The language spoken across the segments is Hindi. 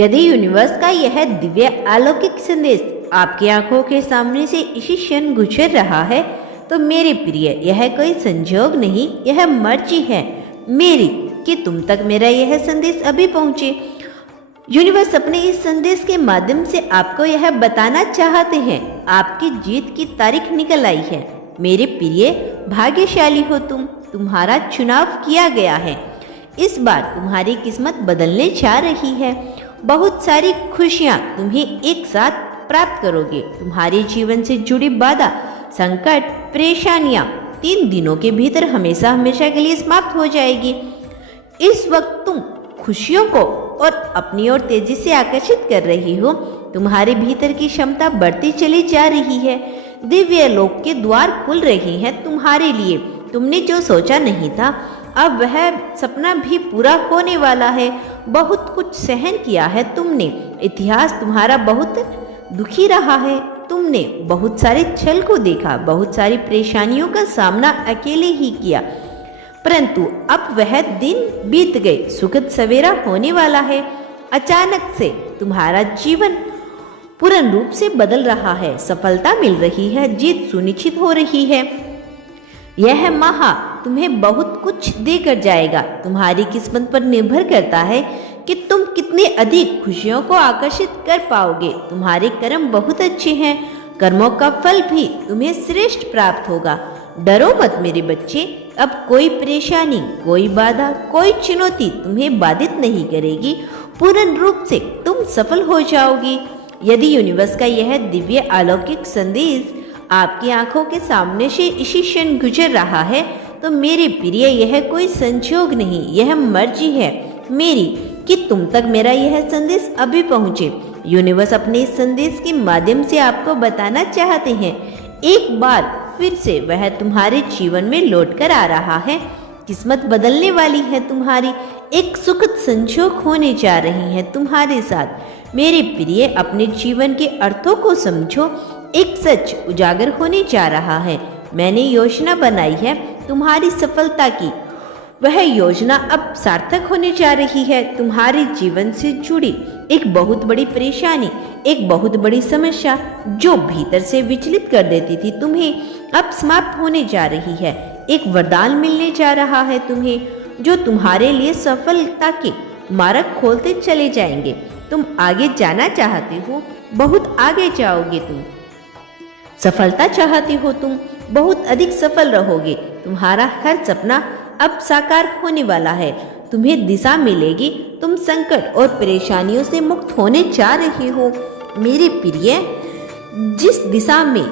यदि यूनिवर्स का यह दिव्य अलौकिक संदेश आपकी आंखों के सामने से इसी क्षण गुजर रहा है तो मेरे प्रिय, यह कोई संजोग नहीं, यह मर्जी है मेरी कि तुम तक मेरा यह संदेश अभी पहुंचे। यूनिवर्स अपने इस संदेश के माध्यम से आपको यह बताना चाहते हैं, आपकी जीत की तारीख निकल आई है। मेरे प्रिय, भाग्यशाली हो तुम, तुम्हारा चुनाव किया गया है। इस बार तुम्हारी किस्मत बदलने जा रही है। बहुत सारी खुशियां तुम्हें एक साथ प्राप्त करोगे। तुम्हारे जीवन से जुड़ी बाधा, संकट, परेशानियां 3 दिनों के भीतर हमेशा हमेशा के लिए समाप्त हो जाएगी। इस वक्त तुम खुशियों को और अपनी ओर तेजी से आकर्षित कर रही हो। तुम्हारे भीतर की क्षमता बढ़ती चली जा रही है। दिव्य लोक के द्वार खुल रहे हैं तुम्हारे लिए। तुमने जो सोचा नहीं था, अब वह सपना भी पूरा होने वाला है। बहुत कुछ सहन किया है तुमने। इतिहास तुम्हारा बहुत दुखी रहा है। तुमने बहुत सारे छल को देखा, बहुत सारी परेशानियों का सामना अकेले ही किया, परंतु अब वह दिन बीत गए। सुखद सवेरा होने वाला है। अचानक से तुम्हारा जीवन पूर्ण रूप से बदल रहा है। सफलता मिल रही है, जीत सुनिश्चित हो रही है। यह माह तुम्हें बहुत कुछ देकर जाएगा। तुम्हारी किस्मत पर निर्भर करता है कि तुम कितने अधिक खुशियों को आकर्षित कर पाओगे। तुम्हारे कर्म बहुत अच्छे हैं। कर्मों का फल भी तुम्हें श्रेष्ठ प्राप्त होगा। डरो मत मेरे बच्चे, अब कोई परेशानी, कोई बाधा, कोई चुनौती तुम्हें बाधित नहीं करेगी। पूर्ण रूप से तुम सफल हो जाओगी। यदि यूनिवर्स का यह दिव्य अलौकिक संदेश आपकी आंखों के सामने से इसी क्षण गुजर रहा है तो मेरे प्रिय, यह कोई संजोग नहीं, यह मर्जी है मेरी कि तुम तक मेरा यह संदेश अभी पहुंचे। यूनिवर्स अपने इस संदेश के माध्यम से आपको बताना चाहते हैं, एक बार फिर से वह तुम्हारे जीवन में लौट कर आ रहा है। किस्मत बदलने वाली है तुम्हारी। एक सुखद संजोग होने जा रही है तुम्हारे साथ। मेरे प्रिय, अपने जीवन के अर्थों को समझो। एक सच उजागर होने जा रहा है। मैंने योजना बनाई है तुम्हारी सफलता की। वह योजना अब सार्थक होने जा रही है। तुम्हारे जीवन से जुड़ी एक बहुत बड़ी परेशानी, एक बहुत बड़ी समस्या जो भीतर से विचलित कर देती थी तुम्हें, अब समाप्त होने जा रही है। एक वरदान मिलने जा रहा है तुम्हें जो तुम्हारे लिए सफलता के मार्ग खोलते चले जाएंगे। तुम आगे जाना चाहते हो, बहुत आगे जाओगे। तुम सफलता चाहते हो, तुम बहुत अधिक सफल रहोगे। तुम्हारा हर सपना अब साकार होने वाला है। तुम्हें दिशा मिलेगी। तुम संकट और परेशानियों से मुक्त होने जा रहे हो। मेरे प्रिय, जिस दिशा में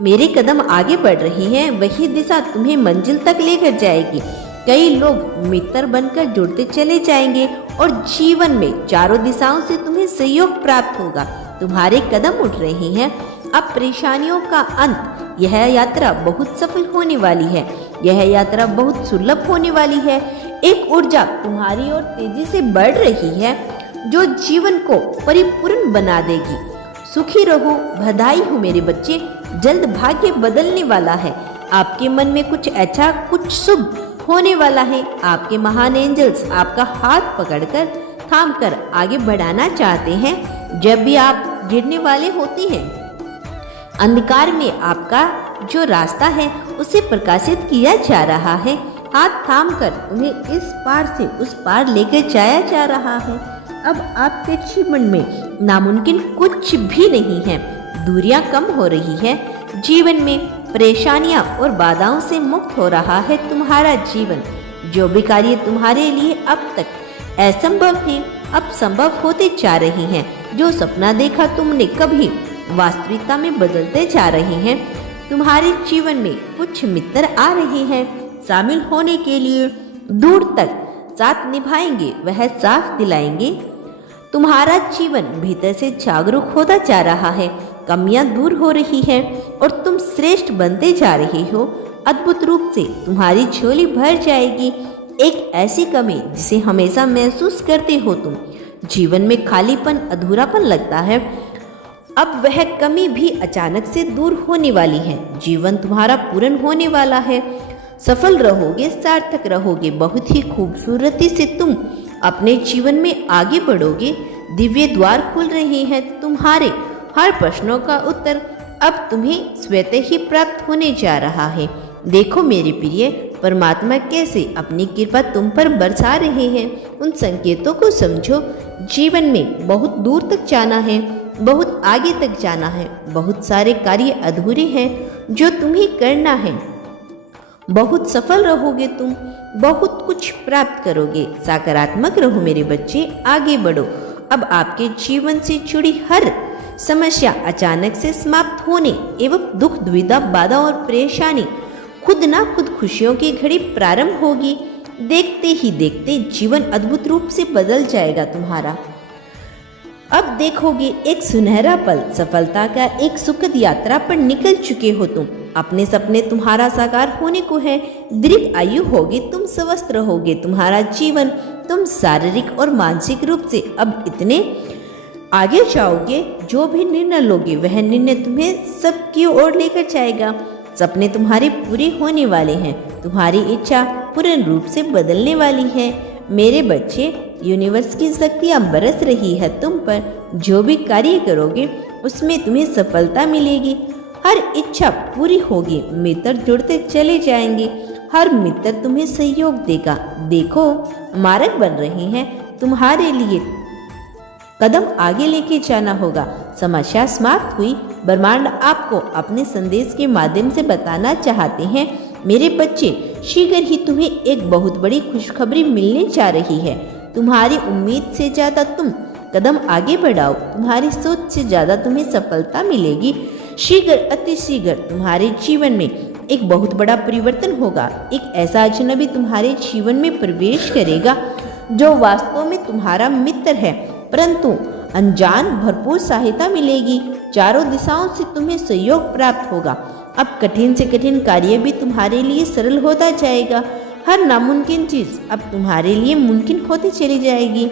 मेरे कदम आगे बढ़ रही हैं, वही दिशा तुम्हें मंजिल तक लेकर जाएगी। कई लोग मित्र बनकर जुड़ते चले जाएंगे और जीवन में चारों दिशाओं से तुम्हें सहयोग प्राप्त होगा। तुम्हारे कदम उठ रहे हैं, अब परेशानियों का अंत। यह यात्रा बहुत सफल होने वाली है। यह यात्रा बहुत सुलभ होने वाली है। एक ऊर्जा तुम्हारी ओर तेजी से बढ़ रही है जो जीवन को परिपूर्ण बना देगी। सुखी रहो, बधाई हो मेरे बच्चे। जल्द भाग्य बदलने वाला है। आपके मन में कुछ अच्छा, कुछ शुभ होने वाला है। आपके महान एंजल्स आपका हाथ पकड़कर, थामकर आगे बढ़ाना चाहते हैं। जब भी आप गिरने वाले होते हैं, अंधकार में आपका जो रास्ता है उसे प्रकाशित किया जा रहा है। हाथ थामकर उन्हें इस पार से उस पार लेकर जाया जा रहा है। अब आपके जीवन में नामुमकिन कुछ भी नहीं है। दूरियां कम हो रही है। जीवन में परेशानियां और बाधाओं से मुक्त हो रहा है तुम्हारा जीवन। जो भी कार्य तुम्हारे लिए अब तक असंभव थे, अब संभव होते जा रहे हैं। जो सपना देखा तुमने, कभी वास्तविकता में बदलते जा रहे हैं। तुम्हारे जीवन में कुछ मित्र आ रहे हैं शामिल होने के लिए। दूर तक साथ निभाएंगे, वह साफ दिलाएंगे। तुम्हारा जीवन भीतर से जागरूक होता जा रहा है। कमियां दूर हो रही है और तुम श्रेष्ठ बनते जा रहे हो। अद्भुत रूप से तुम्हारी झोली भर जाएगी। एक ऐसी कमी जिसे हमेशा महसूस करते हो तुम। जीवन में खालीपन, अधूरापन लगता है। अब वह कमी भी अचानक से दूर होने वाली है। जीवन तुम्हारा पूर्ण होने वाला है। सफल रहोगे, सार्थक रहोगे। बहुत ही खूबसूरती से तुम अपने जीवन में आगे बढ़ोगे। दिव्य द्वार खुल रहे हैं। तुम्हारे हर प्रश्नों का उत्तर अब तुम्हें स्वतः ही प्राप्त होने जा रहा है। देखो मेरे प्रिय, परमात्मा कैसे अपनी कृपा तुम पर बरसा रहे हैं। उन संकेतों को समझो। जीवन में बहुत दूर तक जाना है, बहुत आगे तक जाना है। बहुत सारे कार्य अधूरे हैं जो तुम्हें करना है। बहुत सफल रहोगे तुम, बहुत कुछ प्राप्त करोगे। सकारात्मक रहो मेरे बच्चे, आगे बढ़ो। अब आपके जीवन से जुड़ी हर समस्या अचानक से समाप्त होने एवं दुख, दुविधा, बाधा और परेशानी खुद ना खुद खुशियों की घड़ी प्रारंभ होगी। देखते ही देखते जीवन अद्भुत रूप से बदल जाएगा तुम्हारा। अब देखोगे एक सुनहरा पल, सफलता का एक सुखद यात्रा पर निकल चुके हो तुम। अपने सपने तुम्हारा साकार होने को है। दीर्घ आयु होगी, तुम स्वस्थ रहोगे। तुम्हारा जीवन, तुम शारीरिक और मानसिक रूप से अब इतने आगे जाओगे। जो भी निर्णय लोगे वह निर्णय तुम्हें सबकी ओर लेकर जाएगा। सपने तुम्हारे पूरे होने वाले हैं। तुम्हारी इच्छा पूर्ण रूप से बदलने वाली है। मेरे बच्चे, यूनिवर्स की शक्तियाँ बरस रही है तुम पर। जो भी कार्य करोगे उसमें तुम्हें सफलता मिलेगी। हर इच्छा पूरी होगी। मित्र जुड़ते चले जाएंगे। हर मित्र तुम्हें सहयोग देगा। देखो, मार्ग बन रहे हैं तुम्हारे लिए। कदम आगे लेके जाना होगा। समस्या समाप्त हुई। ब्रह्मांड आपको अपने संदेश के माध्यम से बताना चाहते हैं, मेरे बच्चे, शीघ्र ही तुम्हें एक बहुत बड़ी खुशखबरी मिलने जा रही है। तुम्हारी उम्मीद से ज्यादा तुम कदम आगे बढ़ाओ। तुम्हारी सोच से ज्यादा तुम्हें सफलता मिलेगी। शीघ्र, अति शीघ्र तुम्हारे जीवन में एक बहुत बड़ा परिवर्तन होगा। एक ऐसा अजनबी तुम्हारे जीवन में प्रवेश करेगा जो वास्तव में तुम्हारा मित्र है, परंतु अनजान। भरपूर सहायता मिलेगी। चारों दिशाओं से तुम्हें सहयोग प्राप्त होगा। अब कठिन से कठिन कार्य भी तुम्हारे लिए सरल होता जाएगा। हर नामुमकिन चीज अब तुम्हारे लिए मुमकिन होती चली जाएगी।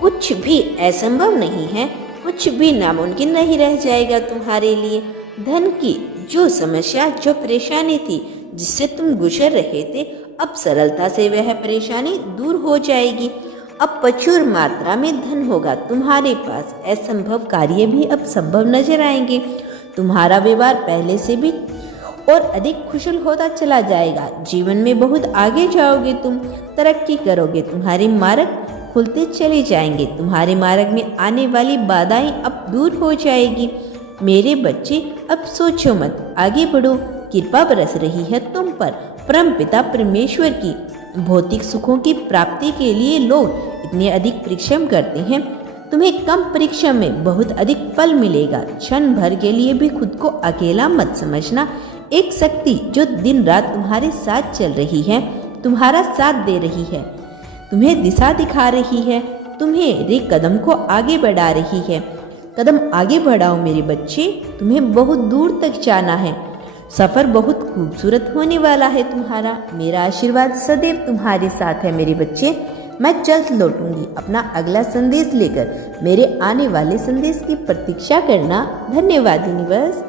कुछ भी असंभव नहीं है, कुछ भी नामुमकिन नहीं रह जाएगा तुम्हारे लिए। धन की जो समस्या, जो परेशानी थी जिससे तुम गुजर रहे थे, अब सरलता से वह परेशानी दूर हो जाएगी। अब प्रचुर मात्रा में धन होगा तुम्हारे पास। असंभव कार्य भी अब संभव नजर आएंगे। तुम्हारा व्यवहार पहले से भी और अधिक कुशल होता चला जाएगा। जीवन में बहुत आगे जाओगे तुम, तरक्की करोगे। तुम्हारे मार्ग खुलते चले जाएंगे। तुम्हारे मार्ग में आने वाली बाधाएं अब दूर हो जाएगी। मेरे बच्चे, अब सोचो मत, आगे बढ़ो। कृपा बरस रही है तुम पर। परम पिता परमेश्वर की भौतिक सुखों की प्राप्ति के लिए लोग इतने अधिक परिश्रम करते हैं। तुम्हें कम परिश्रम में बहुत अधिक फल मिलेगा। क्षण भर के लिए भी खुद को अकेला मत समझना। एक शक्ति जो दिन रात तुम्हारे साथ चल रही है, तुम्हारा साथ दे रही है, तुम्हें दिशा दिखा रही है, तुम्हें कदम को आगे बढ़ा रही है। कदम आगे बढ़ाओ मेरे बच्चे, तुम्हें बहुत दूर तक जाना है। सफर बहुत खूबसूरत होने वाला है तुम्हारा। मेरा आशीर्वाद सदैव तुम्हारे साथ है मेरे बच्चे। मैं जल्द लौटूंगी अपना अगला संदेश लेकर। मेरे आने वाले संदेश की प्रतीक्षा करना। धन्यवाद यूनिवर्स।